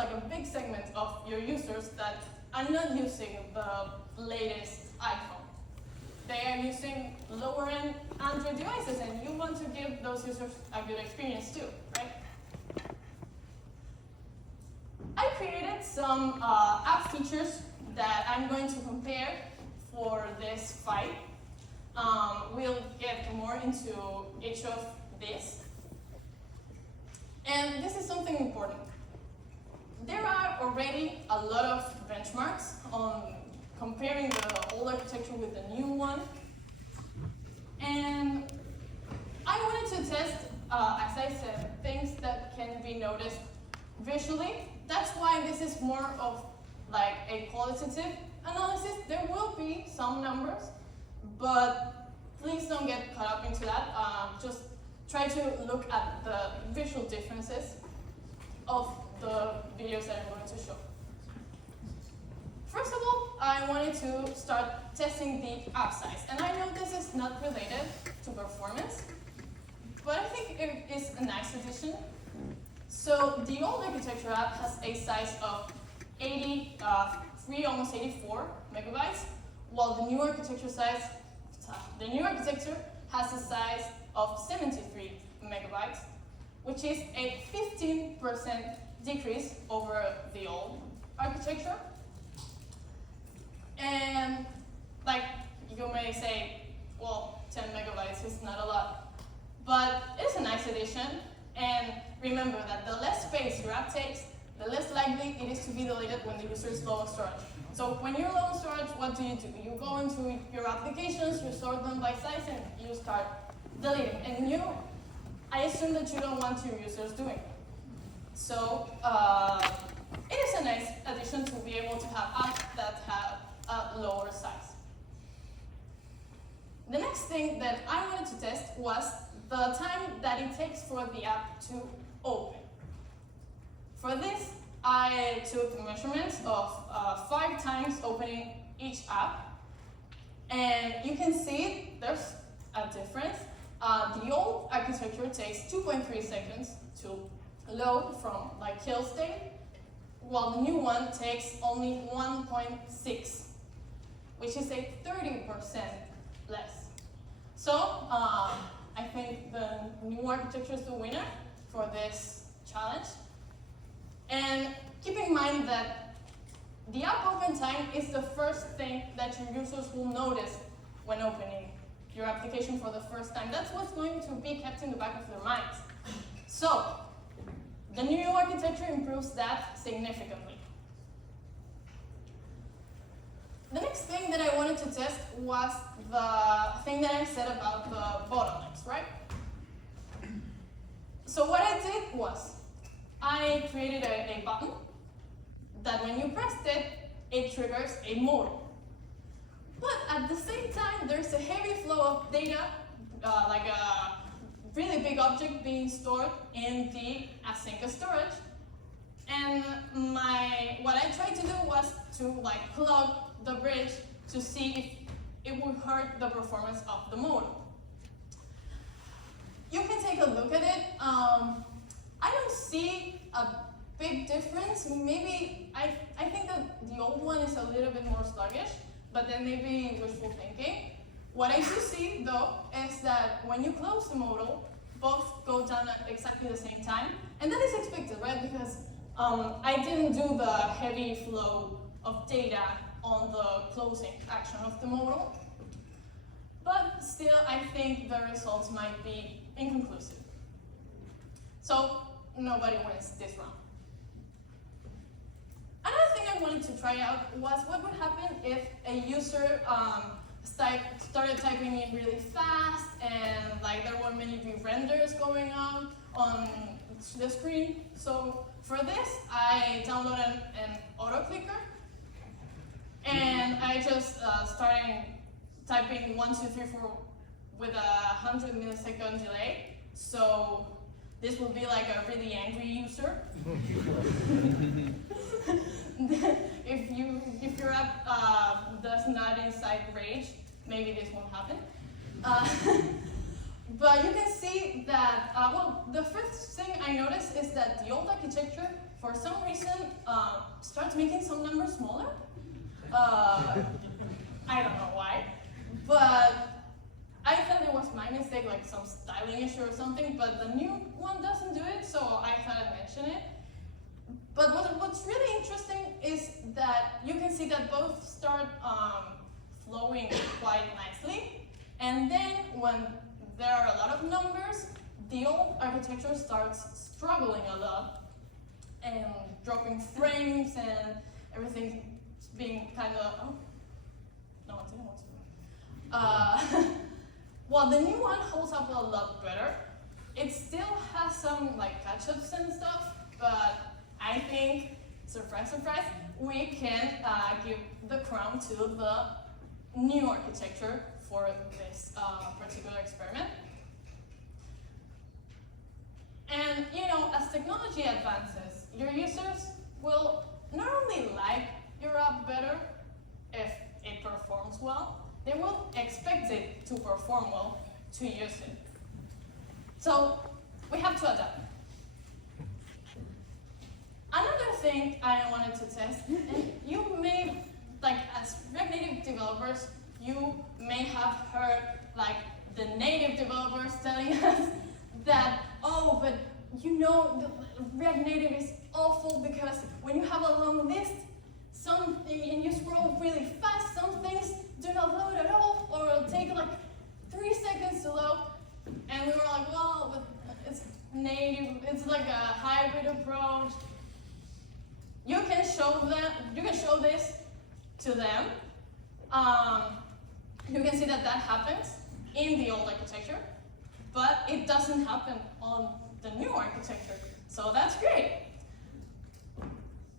like a big segment of your users that are not using the latest iPhone. They are using lower-end Android devices, and you want to give those users a good experience too, right? I created some app features that I'm going to compare for this fight. We'll get more into each of these. And this is something important. There are already a lot of benchmarks on comparing the old architecture with the new one. And I wanted to test, as I said, things that can be noticed visually. That's why this is more of like a qualitative analysis. There will be some numbers, but please don't get caught up into that. Just try to look at the visual differences of the videos that I'm going to show. First of all, I wanted to start testing the app size. And I know this is not related to performance, but I think it is a nice addition. So the old architecture app has a size of 83, almost 84 megabytes, while the new architecture has a size of 73 megabytes, which is a 15% decrease over the old architecture. And like you may say, well, 10 megabytes is not a lot, but it's a nice addition. And remember that the less space your app takes, the less likely it is to be deleted when the user is low on storage. So when you're low on storage, what do? You go into your applications, you sort them by size, and you start deleting. And I assume that you don't want your users doing it. So it is a nice addition to be able to have apps that have a lower size. The next thing that I wanted to test was the time that it takes for the app to open. For this, I took measurements of 5 times opening each app. And you can see there's a difference. The old architecture takes 2.3 seconds to load from like kill state, while the new one takes only 1.6, which is a 30% less. So I think the new architecture is the winner for this challenge. And keep in mind that the app open time is the first thing that your users will notice when opening your application for the first time. That's what's going to be kept in the back of their minds. So the new architecture improves that significantly. The next thing that I wanted to test was the thing that I said about the bottlenecks, right? So what I did was, I created a button that when you pressed it, it triggers a modal. But at the same time, there's a heavy flow of data, like a really big object being stored in the async storage. And what I tried to do was to like plug the bridge to see if it would hurt the performance of the modal. You can take a look at it. I don't see a big difference. Maybe I think that the old one is a little bit more sluggish, but then maybe wishful thinking. What I do see though is that when you close the modal, both go down at exactly the same time, and that is expected, right? Because I didn't do the heavy flow of data on the closing action of the modal, but still I think the results might be inconclusive. So nobody wins this round. Another thing I wanted to try out was what would happen if a user started typing in really fast and like there were many re-renders going on the screen. So for this, I downloaded an auto clicker and I just started typing 1, 2, 3, 4 with 100 millisecond delay. So this will be like a really angry user. If your app does not incite rage, maybe this won't happen. But you can see that, well, the first thing I noticed is that the old architecture for some reason, starts making some numbers smaller. I don't know why, but I thought it was my mistake, like some styling issue or something, but the new one doesn't do it, so I thought I'd mention it. But what's really interesting is that you can see that both start flowing quite nicely, and then when there are a lot of numbers, the old architecture starts struggling a lot and dropping frames and everything being kind of, oh, no, I didn't want to. Well, the new one holds up a lot better. It still has some like catch-ups and stuff, but I think, surprise, surprise, we can give the crown to the new architecture for this particular experiment. And you know, as technology advances, your users will not only like your app better if it performs well, they will expect it to perform well to use it. So we have to adapt. Another thing I wanted to test, and you may, like as React Native developers, you may have heard like the native developers telling us that, oh, but you know, the React Native is awful because when you have a long list, and you scroll really fast, some things do not load at all, or it'll take like 3 seconds to load. And we were like, well, but it's native, it's like a hybrid approach. You can show this to them. You can see that happens in the old architecture, but it doesn't happen on the new architecture. So that's great.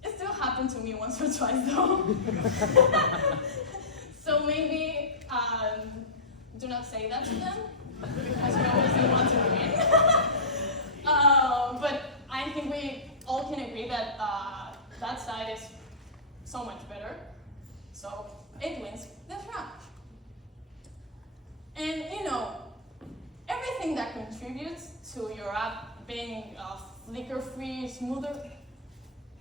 It still happened to me once or twice though. So maybe do not say that to them, because we obviously want to win. But I think we all can agree that that side is so much better. So it wins this round. And you know, everything that contributes to your app being flicker-free, smoother,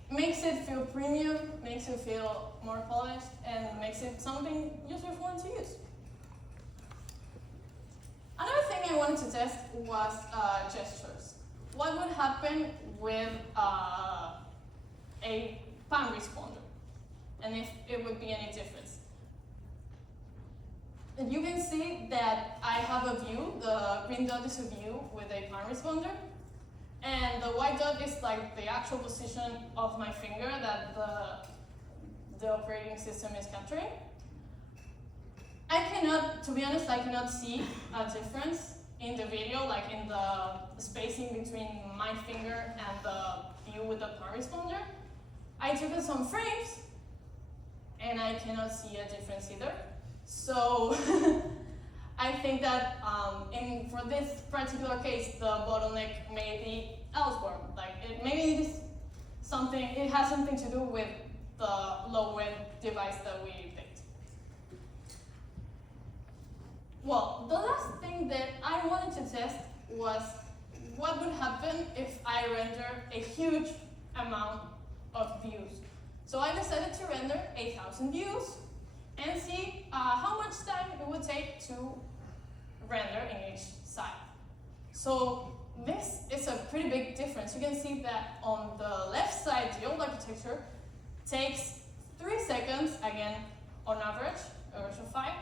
makes it feel premium, makes it feel more polished, and makes it something users want to use. Another thing I wanted to test was gestures. What would happen with a pan responder, and if it would be any difference. And you can see that I have a view, the green dot is a view with a pan responder, and the white dot is like the actual position of my finger that the operating system is capturing. I cannot, to be honest, I cannot see a difference in the video, like in the spacing between my finger and the view with the pan responder. I took some frames, and I cannot see a difference either. So I think that for this particular case, the bottleneck may be elsewhere. Like maybe it is something. It has something to do with the low-end device that we picked. Well, the last thing that I wanted to test was what would happen if I render a huge amount of views. So I decided to render 1,000 views and see how much time it would take to render in each side. So this is a pretty big difference. You can see that on the left side, the old architecture takes 3 seconds, again, on average of 5,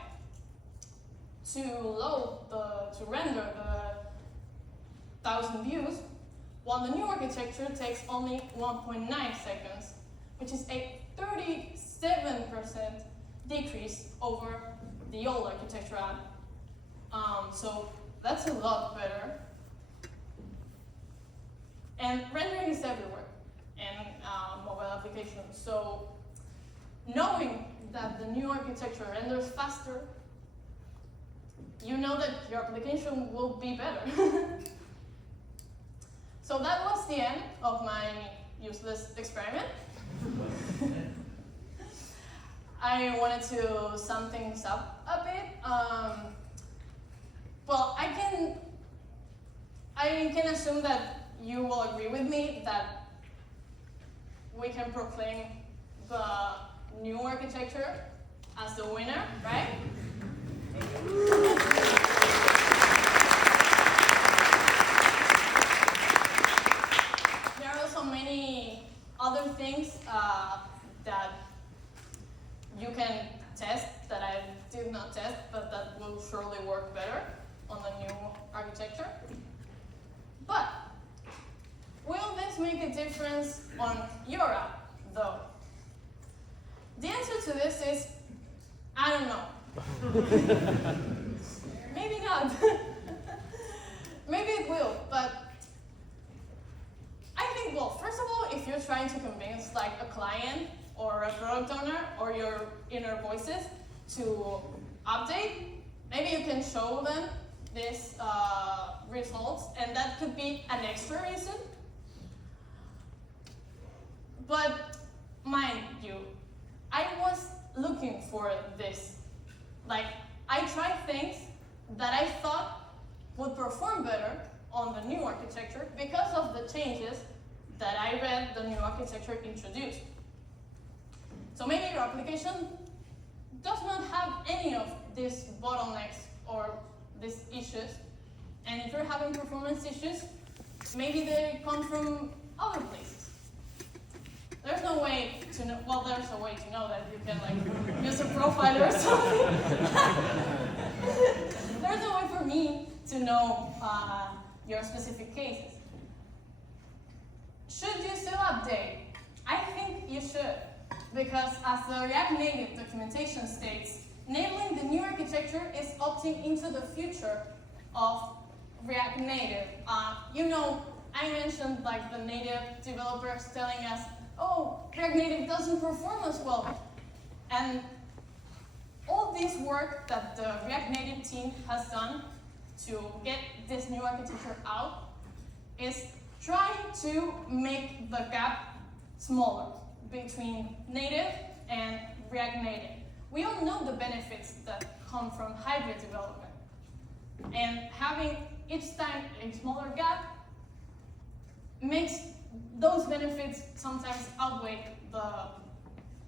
to render the 1,000 views, while the new architecture takes only 1.9 seconds, which is a 37% decrease over the old architecture app. So that's a lot better. And rendering is everywhere in mobile applications. So knowing that the new architecture renders faster, you know that your application will be better. So that was the end of my useless experiment. I wanted to sum things up a bit. Well, I can assume that you will agree with me that we can proclaim the new architecture as the winner, right? There are also many other things that you can test that I did not test, but that will surely work better on the new architecture. But will this make a difference on your app, though? The answer to this is, I don't know. Maybe not. Maybe it will, but I think, well, first of all, if you're trying to convince like a client or a product owner or your inner voices to update, maybe you can show them these results, and that could be an extra reason. But mind you, I was looking for this. Like, I tried things that I thought would perform better on the new architecture because of the changes that I read the new architecture introduced. So maybe your application does not have any of these bottlenecks or these issues. And if you're having performance issues, maybe they come from other places. There's no way to know, well, there's a way to know that. You can like use a profiler or something. There's no way for me to know your specific cases. Should you still update? I think you should, because as the React Native documentation states, enabling the new architecture is opting into the future of React Native. You know, I mentioned like the native developers telling us, oh, React Native doesn't perform as well. And all this work that the React Native team has done to get this new architecture out is trying to make the gap smaller between native and React Native. We all know the benefits that come from hybrid development. And having each time a smaller gap makes those benefits sometimes outweigh the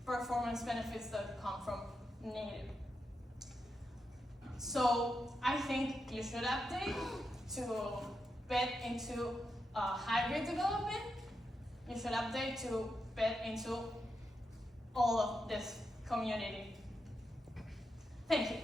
performance benefits that come from native. So I think you should update to bet into hybrid development. You should update to bet into all of this community. Thank you.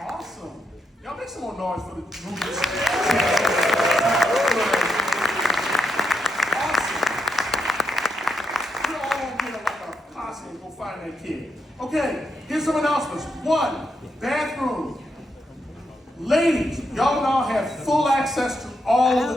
Awesome. Y'all make some more noise for the movement. Awesome. We're all gonna get like a posse and go find that kid. Okay, here's some announcements. 1, bathroom. Ladies, y'all now have full access to all of the